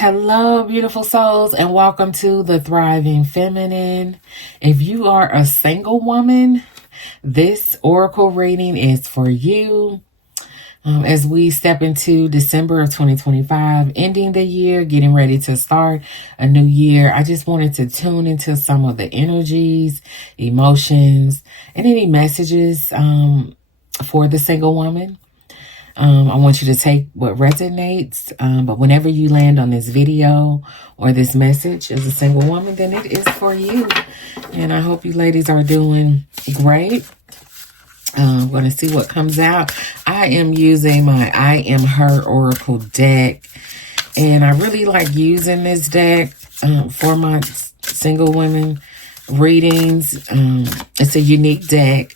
Hello, beautiful souls, and welcome to the Thriving Feminine. If you are a single woman, this oracle reading is for you. As we step into December of 2025, ending the year, getting ready to start a new year, I just wanted to tune into some of the energies, emotions, and any messages for the single woman. I want you to take what resonates, but whenever you land on this video or this message as a single woman, then it is for you. And I hope you ladies are doing great. I'm going to see what comes out. I am using my I Am Her Oracle deck, and I really like using this deck for my single women readings. It's a unique deck.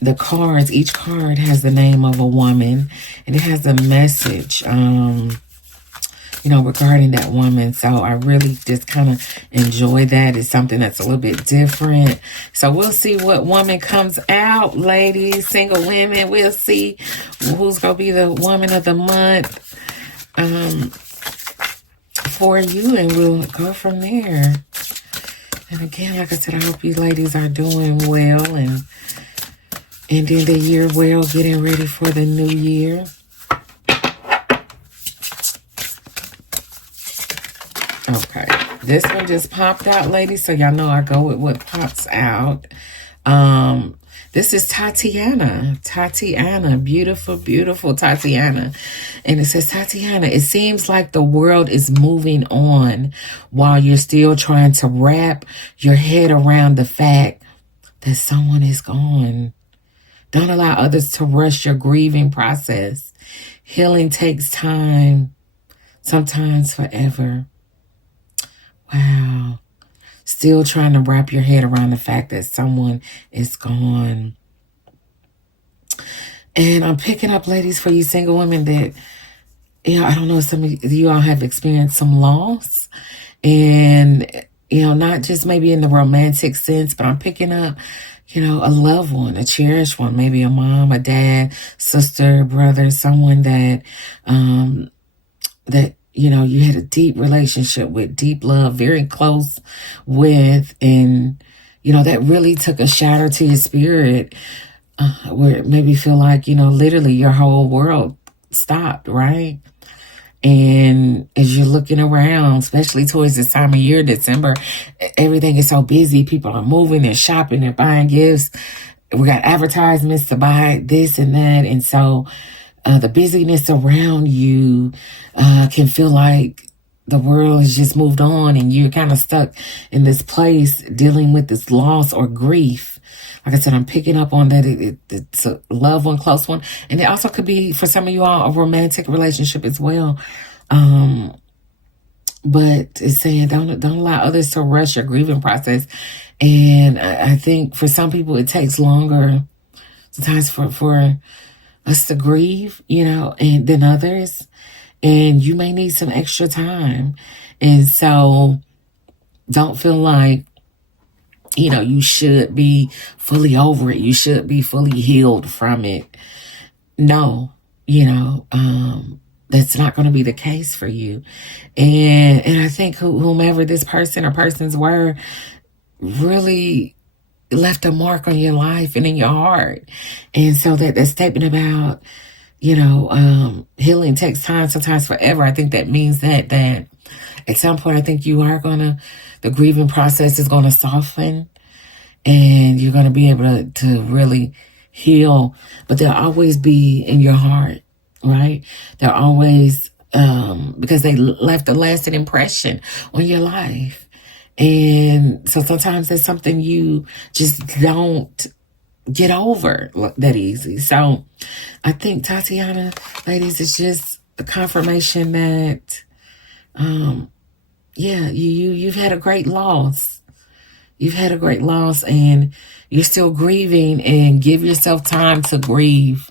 The cards, each card has the name of a woman, and it has a message, regarding that woman. So I really just kind of enjoy that. It's something that's a little bit different. So we'll see what woman comes out, ladies, single women. We'll see who's going to be the woman of the month for you, and we'll go from there. And again, like I said, I hope you ladies are doing well and ending the year well, getting ready for the new year. Okay, this one just popped out, ladies, so y'all know I go with what pops out. This is Tatiana. Tatiana, beautiful, beautiful Tatiana. And it says, Tatiana, it seems like the world is moving on while you're still trying to wrap your head around the fact that someone is gone. Don't allow others to rush your grieving process. Healing takes time, sometimes forever. Wow. Still trying to wrap your head around the fact that someone is gone. And I'm picking up, ladies, for you single women that, I don't know if some of you all have experienced some loss. And, not just maybe in the romantic sense, but I'm picking up a loved one, a cherished one, maybe a mom, a dad, sister, brother, someone that you had a deep relationship with, deep love, very close with, and, that really took a shatter to your spirit, where it made me feel like, literally your whole world stopped, right? And as you're looking around, especially towards this time of year, December, everything is so busy. People are moving and shopping and buying gifts. We got advertisements to buy this and that. And so the busyness around you can feel like the world has just moved on and you're kind of stuck in this place dealing with this loss or grief. Like I said, I'm picking up on that. It's a loved one, close one. And it also could be, for some of you all, a romantic relationship as well. But it's saying don't allow others to rush your grieving process. And I think for some people, it takes longer sometimes for us to grieve, and than others. And you may need some extra time. And so don't feel like, you should be fully over it. You should be fully healed from it. No, that's not going to be the case for you. And I think whomever this person or persons were really left a mark on your life and in your heart. And so that statement about, healing takes time, sometimes forever. I think that means that at some point, I think you are the grieving process is going to soften and you're going to be able to really heal, but they'll always be in your heart, right? They'll always, because they left a lasting impression on your life. And so sometimes that's something you just don't get over that easy. So I think, Tatiana, ladies, it's just a confirmation that, you've had a great loss. You've had a great loss and you're still grieving, and give yourself time to grieve.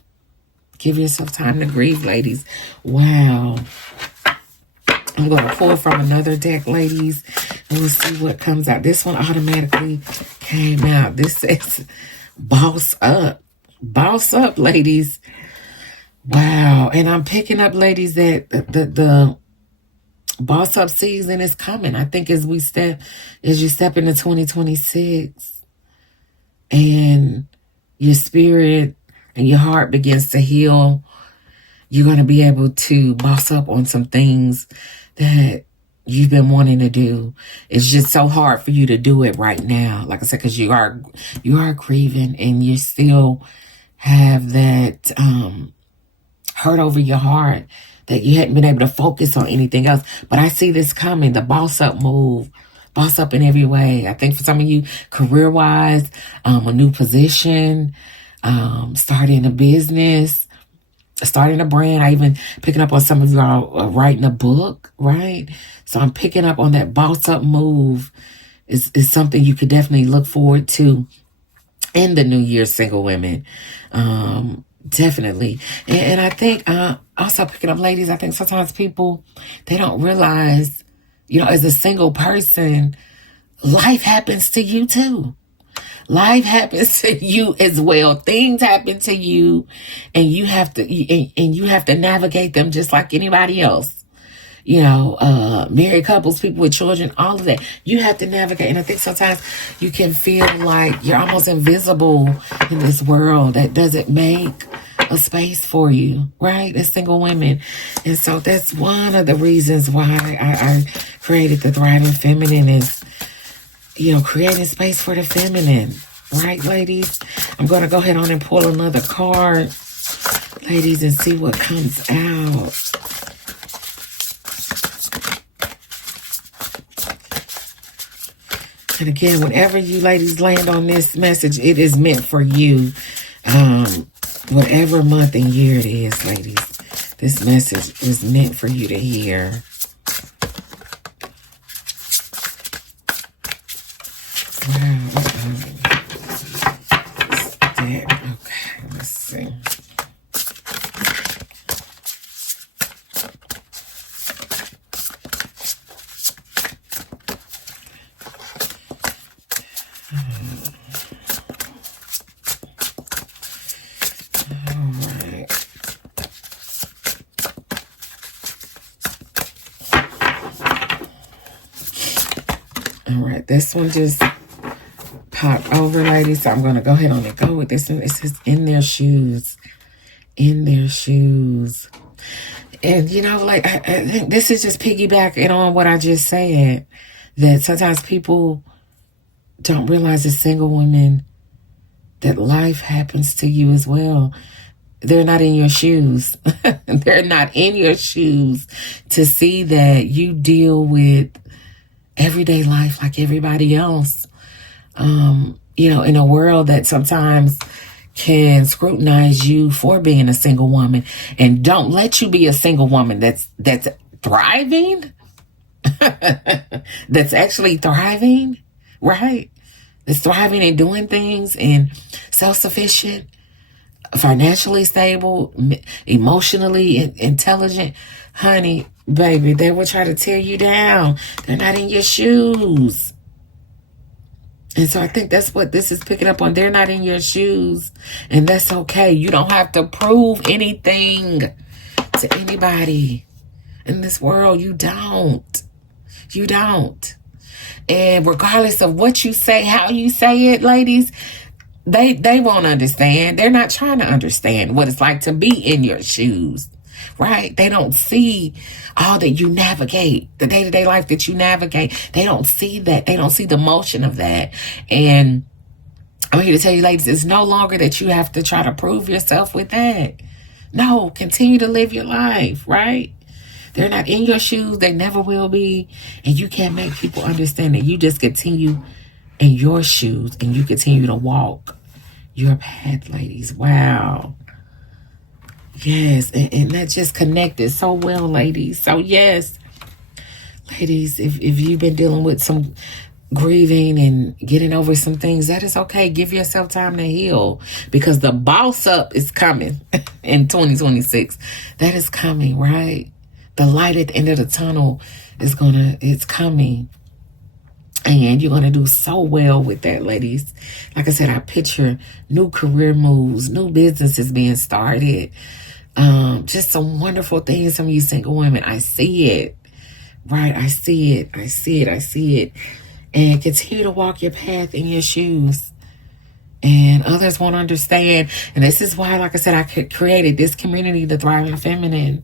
Give yourself time to grieve, ladies. Wow. I'm going to pull from another deck, ladies, and we'll see what comes out. This one automatically came out. This says boss up. Boss up, ladies. Wow. And I'm picking up, ladies, that the boss up season is coming. I think as you step into 2026 and your spirit and your heart begins to heal, you're going to be able to boss up on some things that you've been wanting to do. It's just so hard for you to do it right now. Like I said, because you are grieving and you still have that hurt over your heart that you hadn't been able to focus on anything else. But I see this coming, the boss up move, boss up in every way. I think for some of you, career-wise, a new position, starting a business, starting a brand. I even picking up on some of y'all writing a book, right? So I'm picking up on that boss up move is something you could definitely look forward to in the new year, single women. Definitely. And I think also picking up, ladies, I think sometimes people, they don't realize, as a single person, life happens to you too. Life happens to you as well. Things happen to you, and you have to navigate them just like anybody else. Married couples, people with children, all of that. You have to navigate. And I think sometimes you can feel like you're almost invisible in this world that doesn't make a space for you, right? As single women. And so that's one of the reasons why I created the Thriving Feminine is, creating space for the feminine. Right, ladies? I'm going to go ahead on and pull another card, ladies, and see what comes out. And again, whenever you ladies land on this message, it is meant for you. Whatever month and year it is, ladies, this message is meant for you to hear. Wow. Okay, let's see. All right, this one just popped over, ladies. So I'm going to go ahead on and go with this one. It says in their shoes. In their shoes. And, I think this is just piggybacking on what I just said. That sometimes people don't realize as single women that life happens to you as well. They're not in your shoes. They're not in your shoes to see that you deal with everyday life like everybody else. In a world that sometimes can scrutinize you for being a single woman and don't let you be a single woman that's thriving, that's actually thriving, right? That's thriving and doing things and self-sufficient, financially stable, emotionally intelligent. Honey, baby, they will try to tear you down. They're not in your shoes. And so I think that's what this is picking up on. They're not in your shoes. And that's okay. You don't have to prove anything to anybody in this world. You don't. You don't. And regardless of what you say, how you say it, ladies, they won't understand. They're not trying to understand what it's like to be in your shoes. Right? They don't see all that you navigate, the day-to-day life that you navigate. They don't see that. They don't see the motion of that. And I'm here to tell you, ladies, it's no longer that you have to try to prove yourself with that. No, continue to live your life, right? They're not in your shoes. They never will be. And you can't make people understand that. You just continue in your shoes and you continue to walk your path, ladies. Wow. Yes, and that just connected so well, ladies. So, yes, ladies, if you've been dealing with some grieving and getting over some things, that is okay. Give yourself time to heal because the boss up is coming in 2026. That is coming, right? The light at the end of the tunnel it's coming. And you're going to do so well with that, ladies. Like I said, I picture new career moves, new businesses being started. Just some wonderful things from you single women. I see it, Right. I see it. I see it. I see it. And continue to walk your path in your shoes. And others won't understand. And this is why, like I said, I created this community, the Thriving Feminine,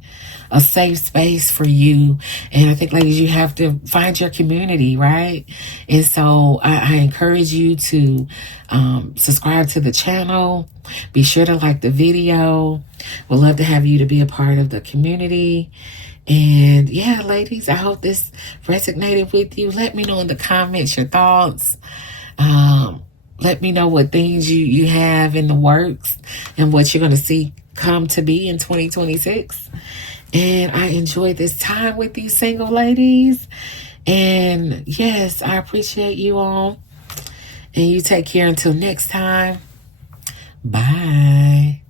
a safe space for you. And I think, ladies, you have to find your community, right? And so I encourage you to subscribe to the channel. Be sure to like the video. We'd love to have you to be a part of the community. And yeah, ladies, I hope this resonated with you. Let me know in the comments your thoughts. Let me know what things you have in the works and what you're going to see come to be in 2026. And I enjoyed this time with these single ladies. And yes, I appreciate you all. And you take care until next time. Bye.